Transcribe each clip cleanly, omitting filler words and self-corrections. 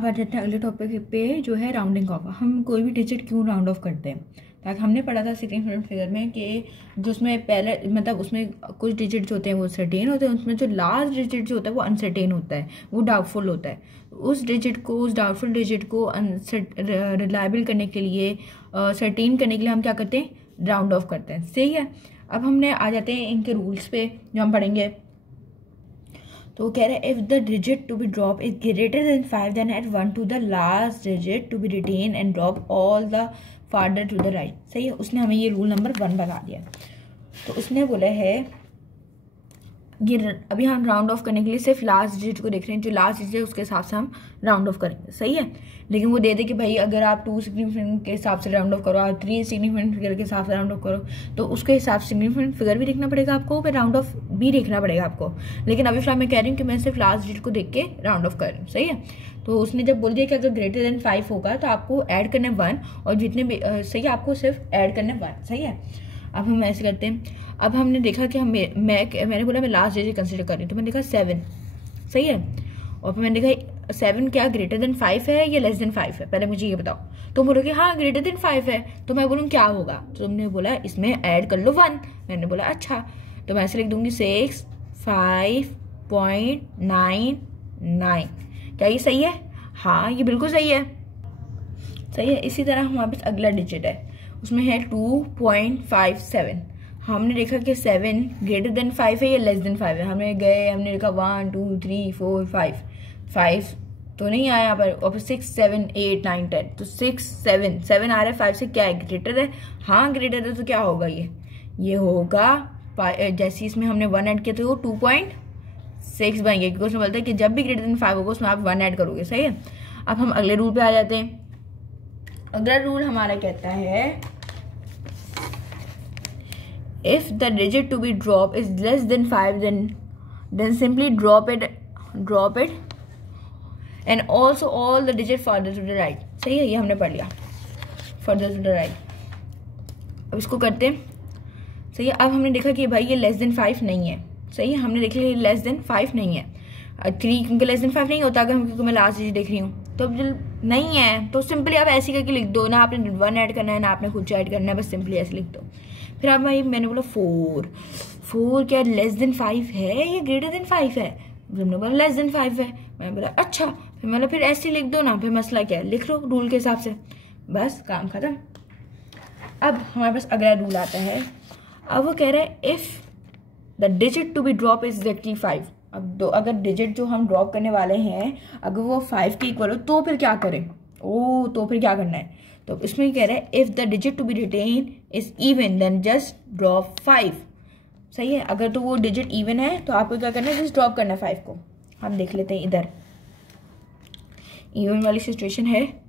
आ जाते हैं अगले टॉपिक पे जो है राउंडिंग ऑफ। हम कोई भी डिजिट क्यों राउंड ऑफ करते हैं, ताकि हमने पढ़ा था सिग्निफिकेंट फिगर में कि जो उसमें पहले मतलब उसमें कुछ डिजिट्स होते हैं वो सर्टेन होते हैं, उसमें जो लास्ट डिजिट जो होता है वो अनसर्टेन होता है, वो डाउटफुल होता है। उस डाउटफुल डिजिट को रिलायबल करने के लिए, सर्टेन करने के लिए हम क्या करते हैं, राउंड ऑफ करते हैं। सही है। अब हमने आ जाते हैं इनके रूल्स पे जो हम पढ़ेंगे। तो वो कह रहे हैं if the digit to be drop is greater than 5 then add 1 to the last digit to be retain and drop all the farther to the right. सही है। उसने हमें ये रूल नंबर 1 बता दिया। तो उसने बोला है ये अभी हम राउंड ऑफ करने के लिए सिर्फ लास्ट डिजिट को देख रहे हैं, जो लास्ट डिजिट है उसके हिसाब से हम राउंड ऑफ करेंगे। सही है। लेकिन वो दे दे कि भाई अगर आप 2 सिग्निफिकेंट के हिसाब से राउंड ऑफ करो, आप 3 सिग्निफिकेंट फिगर के हिसाब से राउंड ऑफ करो, तो उसके हिसाब से सिग्निफिकेंट फिगर भी देखना पड़ेगा आपको, फिर राउंड ऑफ भी देखना पड़ेगा आपको। लेकिन अभी फिलहाल मैं कह रही हूँ कि मैं सिर्फ लास्ट डिजिट को देख के राउंड ऑफ कर रही हूँ। सही है। तो उसने जब बोल दिया कि अगर ग्रेटर देन 5 होगा तो आपको ऐड करने 1, और जितने भी सही है आपको सिर्फ ऐड करने 1। सही है। अब हम ऐसे करते हैं। अब हमने देखा कि मैंने बोला मैं लास्ट डिजिट कंसिडर कर रही हूँ, तो मैंने देखा 7। सही है। और फिर मैंने देखा 7 क्या ग्रेटर देन 5 है या लेस देन 5 है, पहले मुझे ये बताओ। तो बोलोगे हाँ ग्रेटर देन 5 है, तो मैं बोलूँ क्या होगा, तो तुमने बोला इसमें ऐड कर लो 1। मैंने बोला अच्छा, तो मैं ऐसे लिख दूंगी 65.99। क्या ये सही है? हाँ ये बिल्कुल सही है। सही है। इसी तरह हमारे पास अगला डिजिट है, उसमें है 2.57। हमने देखा कि 7 ग्रेटर देन 5 है या लेस देन 5 है। हमने देखा 1 2 3 4 5 तो नहीं आया यहाँ पर, और फिर 6 7 8 9 10, तो 6 7 आ रहा है 5 से, क्या है ग्रेटर है? हाँ ग्रेटर है। तो क्या होगा ये होगा जैसे इसमें हमने 1 ऐड किया तो वो 2.6 बन गया, क्योंकि उसमें बोलता है कि जब भी ग्रेटर देन 5 होगा उसमें आप 1 ऐड करोगे। सही है। अब हम अगले रूल पे आ जाते हैं। अगला रूल हमारा कहता है if the digit to be dropped is less than 5 then simply drop it and also all the digit further to the right। सही है। ये हमने पढ़ लिया, further to the right। अब इसको करते हैं। सही है। अब हमने देखा कि भाई ये लेस देन 5 नहीं है। सही है। हमने देख लिया लेस देन 5 नहीं है। 3 क्योंकि लेस देन 5 नहीं होता अगर क्योंकि मैं लास्ट डिजिट देख रही हूँ, तो नहीं है तो सिंपली आप ऐसे करके लिख दो ना, आपने 1 ऐड करना है ना आपने कुछ ऐड करना है, बस सिंपली ऐसे लिख दो। फिर अब मैंने बोला 4 क्या लेस देन 5 है या ग्रेटर देन 5 है? तुमने बोला लेस देन 5 है। मैंने बोला अच्छा, फिर मैंने फिर ऐसे लिख दो ना, फिर मसला क्या है, लिख लो रूल के हिसाब से, बस काम खत्म। अब हमारे पास अगला रूल आता है। अब वो कह रहा है if the digit to be drop is exactly 5। अब अगर डिजिट जो हम ड्रॉप करने वाले हैं अगर वो 5 के इक्वल हो तो फिर क्या करें? तो फिर क्या करना है? तो इसमें कह रहा है if the digit to be retain is even then just drop 5। सही है। अगर तो वो डिजिट इवन है तो आपको क्या करना है, जस्ट ड्रॉप करना है 5 को। हम देख लेते हैं इधर इवन वाली सिचुएशन है।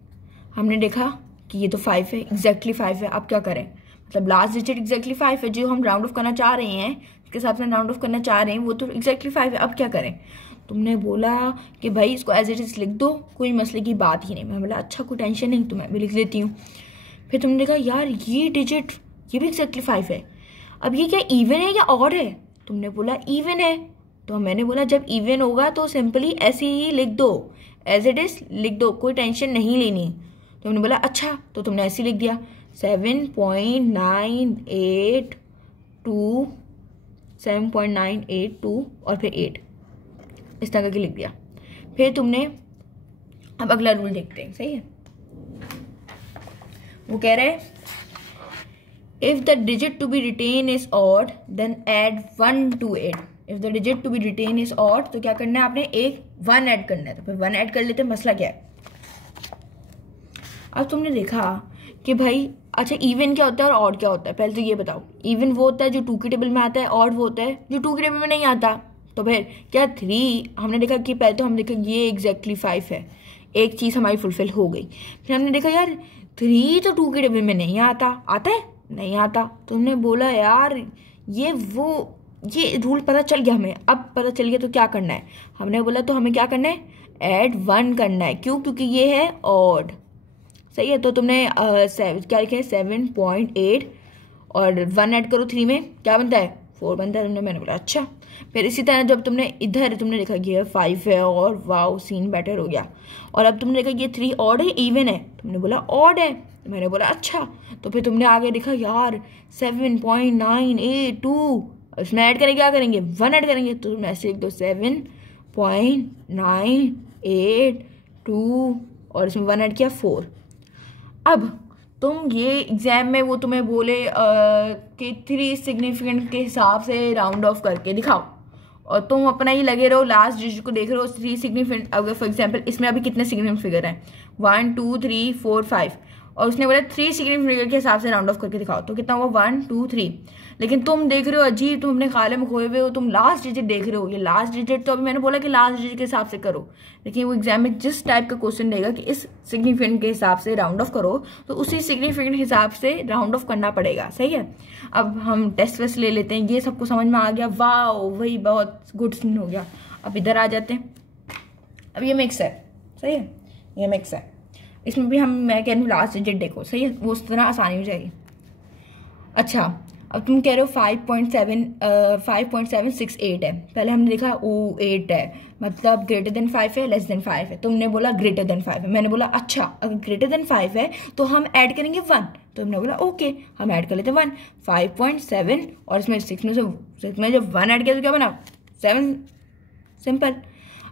हमने देखा कि ये तो 5 है, एग्जैक्टली 5 है। अब क्या करें, मतलब लास्ट डिजिट एग्जैक्टली 5 है, जो हम राउंड ऑफ करना चाह रहे हैं इसके हिसाब से राउंड ऑफ करना चाह रहे हैं वो तो एग्जैक्टली 5 है। अब क्या करें? तुमने बोला कि भाई इसको एज इट इज लिख दो, कोई मसले की बात ही नहीं। मैं बोला अच्छा कोई टेंशन नहीं, तो मैं भी लिख लेती हूँ। फिर तुमने देखा यार ये डिजिट ये भी एग्जैक्टली 5 है। अब ये क्या इवन है या ऑड है? तुमने बोला इवन है। तो मैंने बोला जब इवन होगा तो सिंपली ऐसे ही लिख दो, एज इट इज लिख दो, कोई टेंशन नहीं लेनी। तुमने बोला अच्छा, तो तुमने ऐसे लिख दिया 7.982 और फिर 8 इस तरह करके लिख दिया। फिर तुमने अब अगला रूल देखते हैं। सही है। वो कह रहे हैं if the digit to be retain is odd then add 1 to 8। If the digit to be retain is odd तो क्या करना है आपने, 1 ऐड करना है। तो फिर 1 ऐड कर लेते हैं, मसला क्या है। अब तुमने देखा कि भाई अच्छा इवन क्या होता है और ऑड क्या होता है, पहले तो ये बताओ। इवन वो होता है जो 2 की टेबल में आता है, ऑड वो होता है जो 2 की टेबल में नहीं आता। तो फिर क्या 3 हमने देखा कि पहले तो हमने देखा ये एग्जैक्टली 5 है, एक चीज़ हमारी फुलफिल हो गई। फिर हमने देखा यार 3 तो 2 की टेबल में नहीं आता है नहीं आता। तुमने बोला यार ये रूल पता चल गया हमें। अब पता चल गया तो क्या करना है? हमने बोला तो हमें क्या करना है, ऐड 1 करना है। क्यों? क्योंकि ये है ऑड। सही है। तो तुमने क्या लिखे 7.8 और 1 ऐड करो 3 में, क्या बनता है 4 बनता है। मैंने बोला अच्छा। फिर इसी तरह जब तुमने इधर तुमने देखा ये 5 है और वाओ सीन बेटर हो गया। और अब तुमने देखा ये 3 ऑड है इवन है, तुमने बोला ऑड है। मैंने बोला अच्छा। तो फिर तुमने आगे देखा यार 7.982, इसमें ऐड करेंगे, क्या करेंगे 1 ऐड करेंगे, तो तुम ऐसे लिख दो 7.982 और इसमें 1 ऐड किया 4। अब तुम ये एग्जाम में वो तुम्हें बोले कि 3 सिग्निफिकेंट के हिसाब से राउंड ऑफ करके दिखाओ, और तुम अपना ही लगे रहो लास्ट डिजिट को देख रहे हो 3 सिग्निफिकेंट। अगर फॉर एग्जांपल इसमें अभी कितने सिग्निफिकेंट फिगर हैं 1 2 3 4 5, और उसने बोला 3 सिग्निफिकेंट फिगर के हिसाब से राउंड ऑफ करके दिखाओ, तो कितना हुआ 1 2 3। लेकिन तुम देख रहे हो अजीब, तुम अपने खाले में खोए हुए हो, तुम लास्ट डिजिट देख रहे हो। ये लास्ट डिजिट तो अभी मैंने बोला कि लास्ट डिजिट के हिसाब से करो, लेकिन वो एग्जाम में जिस टाइप का क्वेश्चन देगा कि इस सिग्निफिकेंट के हिसाब से राउंड ऑफ करो, तो उसी सिग्निफिकेंट हिसाब से राउंड ऑफ करना पड़ेगा। सही है। अब हम टेस्ट वेस्ट ले लेते हैं, ये सबको समझ में आ गया, वाह वही बहुत गुड सीन हो गया। अब इधर आ जाते हैं। अब ये मिक्स है, सही है, ये मिक्स है, इसमें भी मैं कह रही हूँ लास्ट डिजिट देखो, सही है, वो उस तरह आसानी हो जाएगी। अच्छा, अब तुम कह रहे हो 5.768 है, पहले हमने देखा ओ 8 है, मतलब ग्रेटर देन 5 है, लेस देन 5 है। तुमने बोला ग्रेटर देन 5 है, मैंने बोला अच्छा, अगर ग्रेटर देन 5 है तो हम ऐड करेंगे 1, तो हमने बोला ओके, हम ऐड कर लेते हैं 1। 5.7 और इसमें 6 में जब 1 ऐड किया तो क्या बना 7, सिंपल।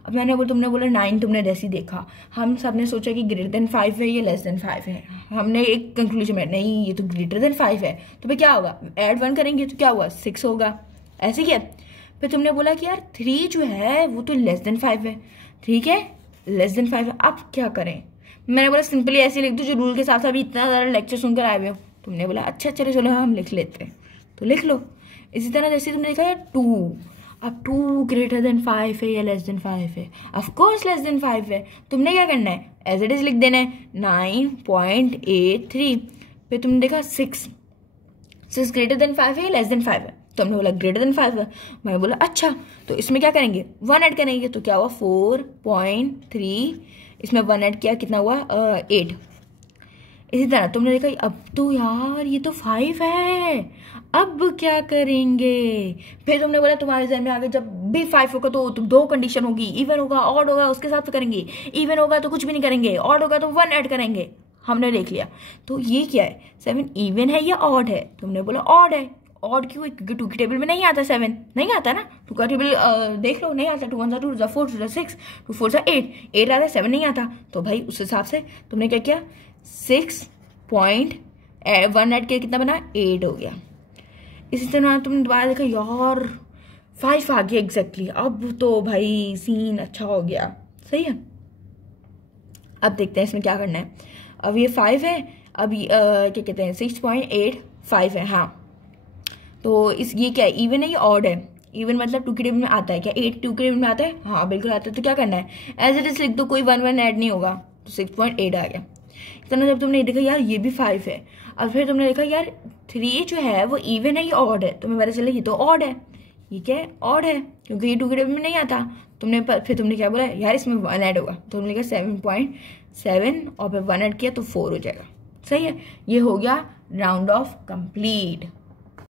अब तुमने बोला 9, तुमने जैसे ही देखा, हम सब ने सोचा कि ग्रेटर देन 5 है, ये लेस देन 5 है, हमने एक कंक्लूजन में नहीं ये तो ग्रेटर देन 5 है, तो फिर क्या होगा, ऐड 1 करेंगे तो क्या हुआ 6 होगा, ऐसे ही है। फिर तुमने बोला कि यार 3 जो है वो तो लेस देन 5 है, ठीक है लेस देन 5 है, अब क्या करें। मैंने बोला सिंपली ऐसे लिख दो जो रूल के हिसाब से अभी इतना ज़्यादा लेक्चर सुनकर आए हुए हो। तुमने बोला अच्छा चलो हम लिख लेते हैं, तो लिख लो। इसी तरह जैसे तुमने देखा यार 2, अब 2 ग्रेटर देन 5 है या लेस देन 5 है, ऑफकोर्स लेस देन 5 है। तुमने क्या करना है, एज इट इज लिख देना है 9.83। फिर तुमने देखा 6 ग्रेटर देन 5 है या लेस देन 5 है, तो हमने बोला ग्रेटर देन 5 है। मैंने बोला अच्छा, तो इसमें क्या करेंगे 1 ऐड करेंगे, तो क्या हुआ 4.3, इसमें 1 ऐड किया कितना हुआ 8। इसी तरह तुमने देखा अब तो यार ये तो 5 है, अब क्या करेंगे। फिर तुमने बोला तुम्हारे जहन में आगे जब भी 5 होगा तो 2 कंडीशन होगी, इवन होगा ऑड होगा उसके साथ करेंगे, इवन होगा तो कुछ भी नहीं करेंगे, ऑड होगा तो 1 ऐड करेंगे। हमने देख लिया, तो ये क्या है 7 इवन है या ऑड है, तुमने बोला ऑड है। ऑड क्यों है, क्योंकि 2 की टेबल में नहीं आता 7, नहीं आता ना, 2 का टेबल देख लो नहीं आता, 2 1 2 4 2 6 2 4 8 आता है, 7 नहीं आता, तो भाई उस हिसाब से तुमने क्या किया 6.1 ऐड किया, कितना बना 8 हो गया। इसी तरह तुमने दोबारा देखा यार 5 आ गया एग्जैक्टली, अब तो भाई सीन अच्छा हो गया, सही है। अब देखते हैं इसमें क्या करना है। अब ये 5 है, अब क्या कहते हैं 6.85 है, हाँ, तो ये क्या है इवन है या ऑड है, इवन मतलब 2 की टेबल में आता है क्या, 8 2 की टेबल में आता है, हाँ बिल्कुल आता है। तो क्या करना है एज इट इज लिख दो, कोई 1 ऐड नहीं होगा, तो 6.8 आ गया। इतना जब तुमने देखा यार ये भी 5 है, अब फिर तुमने देखा यार 3 जो है वो इवन है या ऑड है, तुम्हें पता चला ये तो ऑड है, ये क्या है ऑड है, क्योंकि ये 2 के टेबल में नहीं आता। फिर तुमने क्या बोला यार इसमें 1 ऐड होगा, तो तुमने कहा 7.7 और फिर 1 ऐड किया तो 4 हो जाएगा, सही है। ये हो गया राउंड ऑफ कंप्लीट।